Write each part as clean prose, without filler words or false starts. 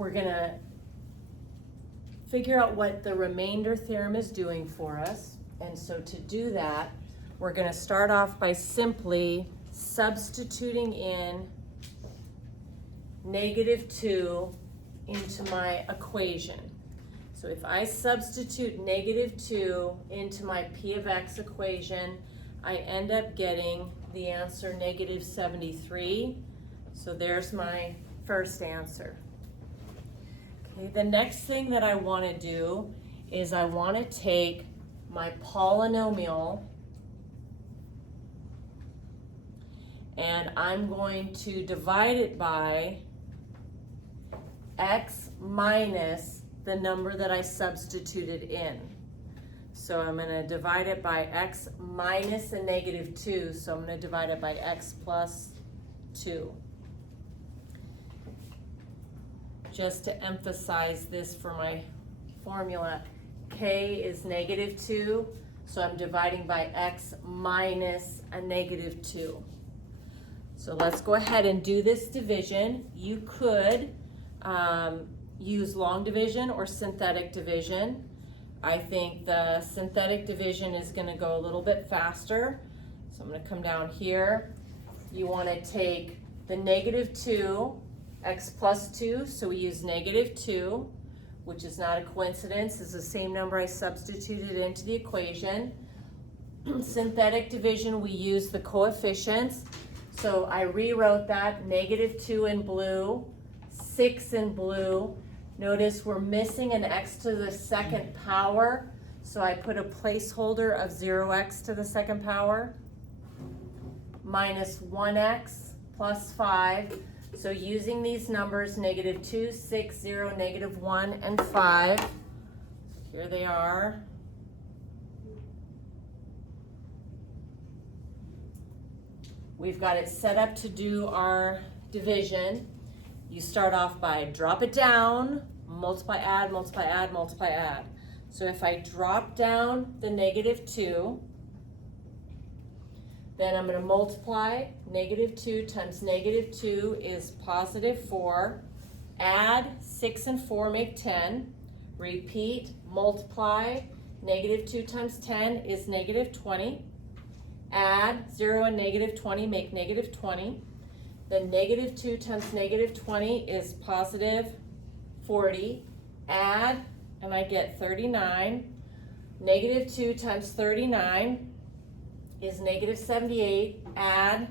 we're gonna figure out what the remainder theorem is doing for us. And so to do that, we're gonna start off by simply substituting in -2 into my equation. So if I substitute -2 into my p of x equation, I end up getting the answer -73. So there's my first answer. Okay, the next thing that I want to do is I want to take my polynomial and I'm going to divide it by x minus the number that I substituted in. So I'm going to divide it by x minus a -2, so I'm going to divide it by x plus 2. Just to emphasize this for my formula, k is -2, so I'm dividing by x minus a -2. So let's go ahead and do this division. You could use long division or synthetic division. I think the synthetic division is going to go a little bit faster. So I'm going to come down here. You want to take the -2, x plus 2, so we use -2, which is not a coincidence. It's the same number I substituted into the equation. Synthetic division, we use the coefficients. So I rewrote that, -2 in blue, 6 in blue. Notice we're missing an x to the second power, so I put a placeholder of 0x to the second power, minus 1x plus 5. So using these numbers, -2, 6, 0, -1, and 5. Here they are. We've got it set up to do our division. You start off by drop it down, multiply, add, multiply, add, multiply, add. So if I drop down the -2, then I'm going to multiply -2 times -2 is +4. Add 6 and 4 make 10. Repeat, multiply, -2 times 10 is -20. Add 0 and -20 make -20. Then -2 times -20 is +40. Add, and I get 39. -2 times 39 is -78. Add,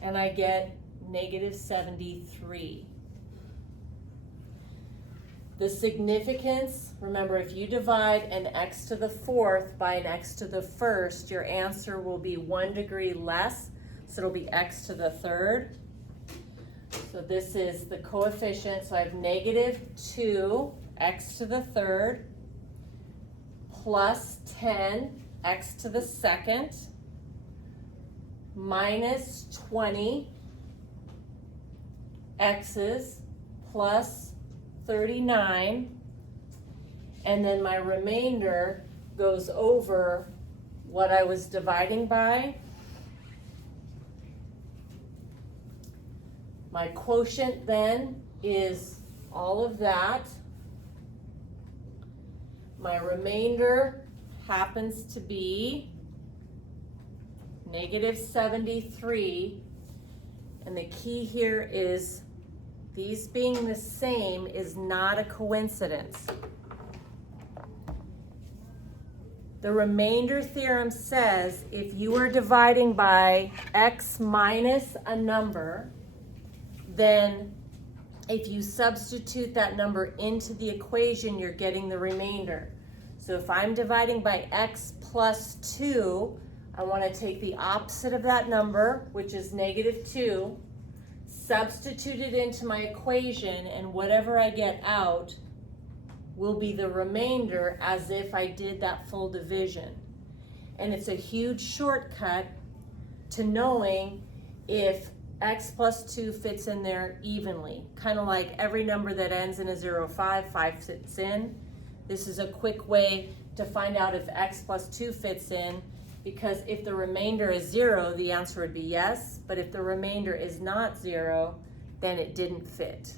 and I get -73. The significance, remember, if you divide an x to the 4th by an x to the 1st, your answer will be 1 degree less. So it'll be x to the 3rd. So this is the coefficient. So I have -2 x to the 3rd plus 10 x to the 2nd minus 20 x's plus 39. And then my remainder goes over what I was dividing by. My quotient then is all of that. My remainder happens to be -73. And the key here is these being the same is not a coincidence. The remainder theorem says if you are dividing by x minus a number, then if you substitute that number into the equation, you're getting the remainder. So if I'm dividing by x plus 2, I want to take the opposite of that number, which is -2, substitute it into my equation, and whatever I get out will be the remainder as if I did that full division. And it's a huge shortcut to knowing if x plus 2 fits in there evenly. Kind of like every number that ends in a 0, 5 fits in. This is a quick way to find out if x plus 2 fits in, because if the remainder is 0, the answer would be yes, but if the remainder is not 0, then it didn't fit.